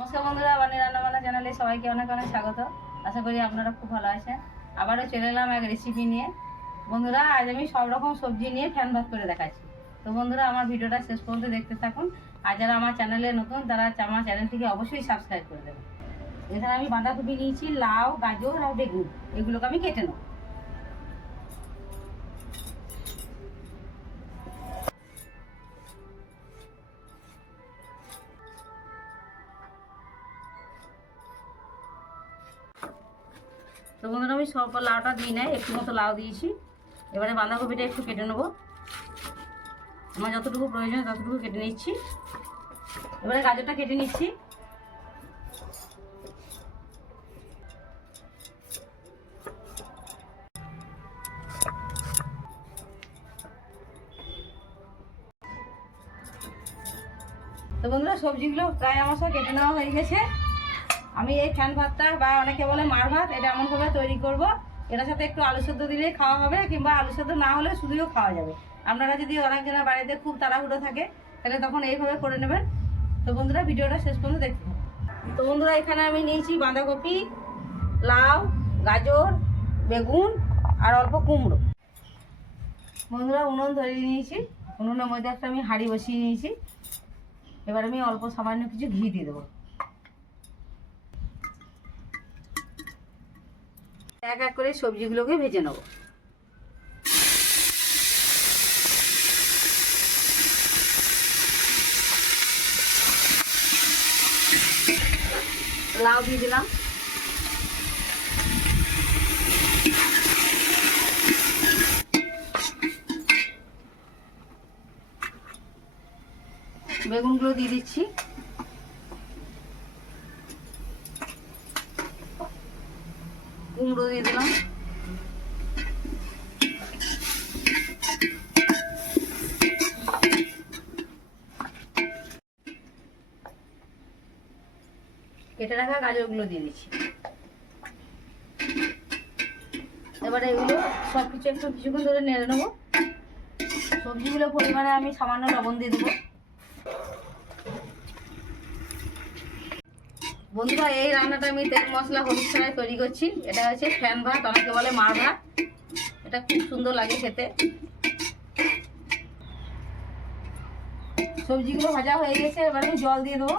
নমস্কার বন্ধুরা বানি রান্নাবান্না চ্যানেলে সবাইকে অনেক অনেক স্বাগত। আশা করি আপনারা খুব ভালো আছেন। আবারও চলে এলাম এক রেসিপি নিয়ে। বন্ধুরা, আজ আমি সব রকম সবজি নিয়ে ফ্যান ভাত করে দেখাচ্ছি। তো বন্ধুরা, আমার ভিডিওটা শেষ পর্যন্ত দেখতে থাকুন। আর যারা আমার চ্যানেলে নতুন, তারা আমার চ্যানেলটিকে অবশ্যই সাবস্ক্রাইব করে দেবেন। এখানে আমি বাঁধাকপি নিয়েছি, লাউ, গাজর আর বেগুন। এগুলোকে আমি কেটে নেব। তো বন্ধুরা, আমি সব লাউটা দিই নাই, একটু মতো লাউ দিয়েছি। এবারে বাঁধাকপিটা একটু কেটে নেব। আমার যতটুকু প্রয়োজন, ততটুকু কেটে নিচ্ছি। এবারে গাজরটা কেটে নিচ্ছি। তো বন্ধুরা, সবজিগুলো প্রায় আমার সব কেটে নেওয়া হয়ে গেছে। আমি এই ফ্যান ভাতটা বা অনেকে বলে মার ভাত, এটা এমনভাবে তৈরি করব। এটার সাথে একটু আলু সেদ্ধ দিলে খাওয়া হবে কিংবা আলু সেদ্ধ না হলে শুধুও খাওয়া যাবে। আপনারা যদি অনেকজনের বাড়িতে খুব তাড়াহুড়ো থাকে, তাহলে তখন এইভাবে করে নেবেন। তো বন্ধুরা, ভিডিওটা শেষ পর্যন্ত দেখতে। তো বন্ধুরা, এখানে আমি নিয়েছি বাঁধাকপি, লাউ, গাজর, বেগুন আর অল্প কুমড়ো। বন্ধুরা, উনুন ধরিয়ে নিয়েছি। উনুনের মধ্যে একটা আমি হাঁড়ি বসিয়ে নিয়েছি। এবার আমি অল্প সামান্য কিছু ঘি দিয়ে দেবো। এক এক করে সবজিগুলোকে ভেজে নেব। লাউ দিয়ে দিলাম। বেগুনগুলো দিয়ে দিচ্ছি। কুমড়ো দিয়ে দিলাম। কেটে রাখা গাজরগুলো দিয়ে দিচ্ছি। এবারে এগুলো সব কিছু একটু কিছুক্ষণ ধরে নেড়ে নেব। সবজিগুলো পরিমাণে আমি সামান্য লবণ দিয়ে দেবো। বন্ধুরা এই রান্নাটা আমি তেল মশলা, হলুদ ছাড়াই তৈরি করছি। এটা হচ্ছে ফ্যান ভাত, অনেকে বলে মার ভাত। এটা খুব সুন্দর লাগে খেতে। সবজিগুলো ভাজা হয়ে গেছে, এবার আমি জল দিয়ে দেবো।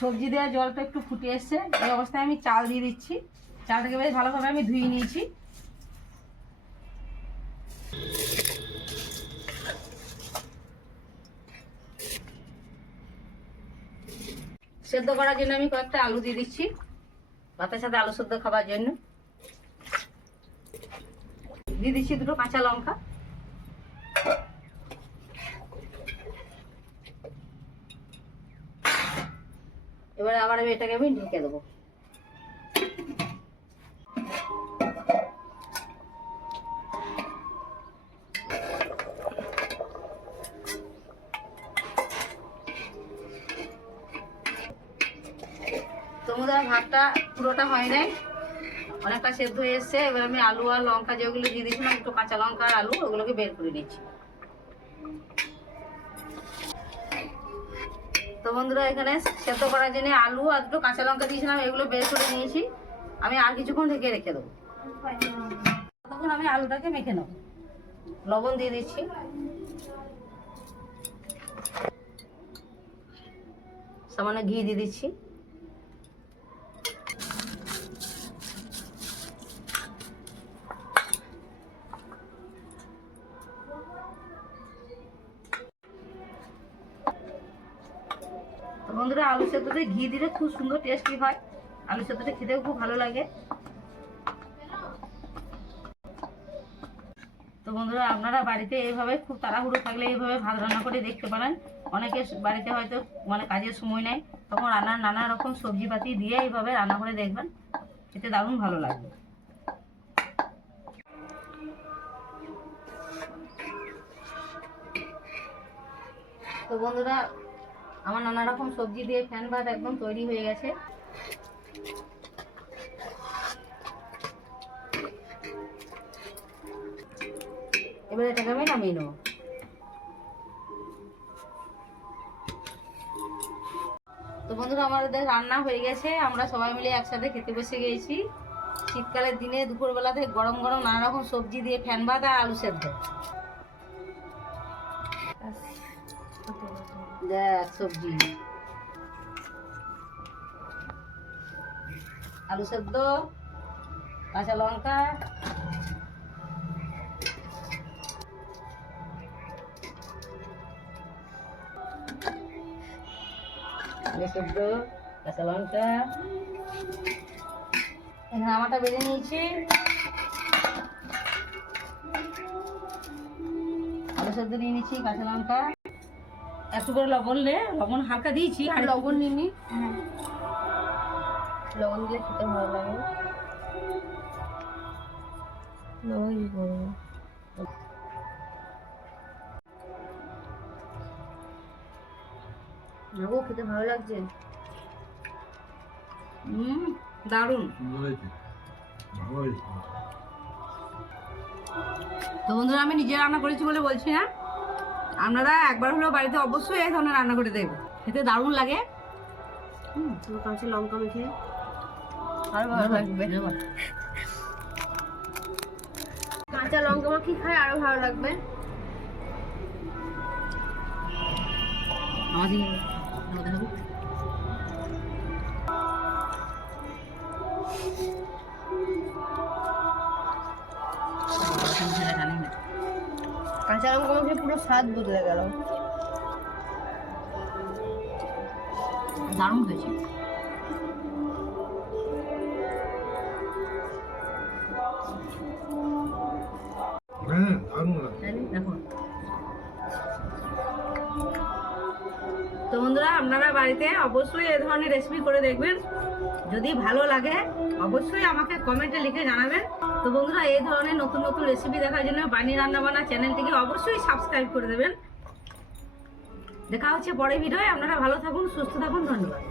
সবজি দেওয়া জলটা একটু ফুটে এসছে। এই অবস্থায় আমি চাল দিয়ে দিচ্ছি। চালটাকে বেশ ভালোভাবে আমি ধুয়ে নিয়েছি। সেদ্ধ করার জন্য আমি কয়েকটা আলু দিয়ে দিচ্ছি। ভাতের সাথে আলু সেদ্ধ খাবার জন্য। দিয়ে দিচ্ছি দুটো কাঁচা লঙ্কা। এবারে আবার আমি এটাকে আমি ঢেকে দেবো। তোমরা ভাতটা পুরোটা হয় নাই। অনেকটা সেদ্ধ হয়ে এসছে। এবার আমি আলু আর লঙ্কা যেগুলো দিয়ে দিয়েছিলাম, একটু কাঁচা লঙ্কা আর আলু, ওগুলোকে বের করে নিচ্ছি। বন্ধুরা এখানে সেদ্ধ করার জন্য আলু আর দুটো কাঁচা লঙ্কা দিয়েছিলাম, এগুলো বের করে নিয়েছি। আমি আর কিছুক্ষণ ঢেকে রেখে দেবো। তখন আমি আলুটাকে মেখে নেব। লবণ দিয়ে দিচ্ছি। সামান্য ঘি দিয়ে দিচ্ছি তো বন্ধুরা আলু সেদ্ধতে ঘি দিলে খুব সুন্দর টেস্টি হয়। আলু সেদ্ধটা খেতেও খুব ভালো লাগে। তো বন্ধুরা, আপনারা বাড়িতে এইভাবে খুব তাড়াহুড়ো থাকলে এইভাবে ভাত রান্না করে দেখতে পারেন। অনেকে বাড়িতে হয়তো মানে কাজের সময় নেয়, তখন রান্নার নানা রকম সবজিপাতি দিয়ে এইভাবে রান্না করে দেখবেন। খেতে দারুণ ভালো লাগবে। তো বন্ধুরা আমার নানা রকম সবজি দিয়ে ফ্যান ভাত একদম তৈরি হয়ে গেছে। এবার এটাকে আমি নামিয়ে নেব। তো বন্ধুরা, আমাদের রান্না হয়ে গেছে। আমরা সবাই মিলে একসাথে খেতে বসে গিয়েছি শীতকালের দিনে দুপুরবেলাতে গরম গরম নানা রকম সবজি দিয়ে ফ্যান ভাত আর আলু সেদ্ধ। দেখ সবজি। আলু সেদ্ধ, কাঁচা লঙ্কা। আলু সেদ্ধ, কাঁচা লঙ্কা। এখানে আমারটা বেড়ে নিয়েছি। আলু সেদ্ধ নিয়ে নিচ্ছি, কাঁচা লঙ্কা। একটু করে লবণ লে লবণ হালকা দিয়েছি আর লবণ নিনি লবণ দিলে খেতে ভালো লাগে। লবণ করব। নাগো খেতে ভালো লাগছে। হুম দারুণ। তো বন্ধুরা আমি নিজে রান্না করেছি বলে বলছি না। আপনারা একবার হলেও বাড়িতে অবশ্যই এই ধরনের রান্না করে দেবেন খেতে দারুণ লাগে। হুম কাঁচা লঙ্কা মেখে। আরও ভালো লাগবে। কাঁচা লঙ্কা মাখি খায় আরও ভালো লাগবে। আমাদের কাঁচা লঙ্কা পুরো স্বাদ বদলে গেল। দারুণ হয়েছে। হ্যাঁ? দেখো। তো বন্ধুরা আপনারা বাড়িতে অবশ্যই এ ধরনের রেসিপি করে দেখবেন। যদি ভালো লাগে অবশ্যই আমাকে কমেন্টে লিখে জানাবেন। তো বন্ধুরা, এই ধরনের নতুন নতুন রেসিপি দেখার জন্য বানি রান্নাবান্না চ্যানেলটিকে অবশ্যই সাবস্ক্রাইব করে দেবেন। দেখা হচ্ছে পরে ভিডিওয় আপনারা ভালো থাকুন, সুস্থ থাকুন, ধন্যবাদ।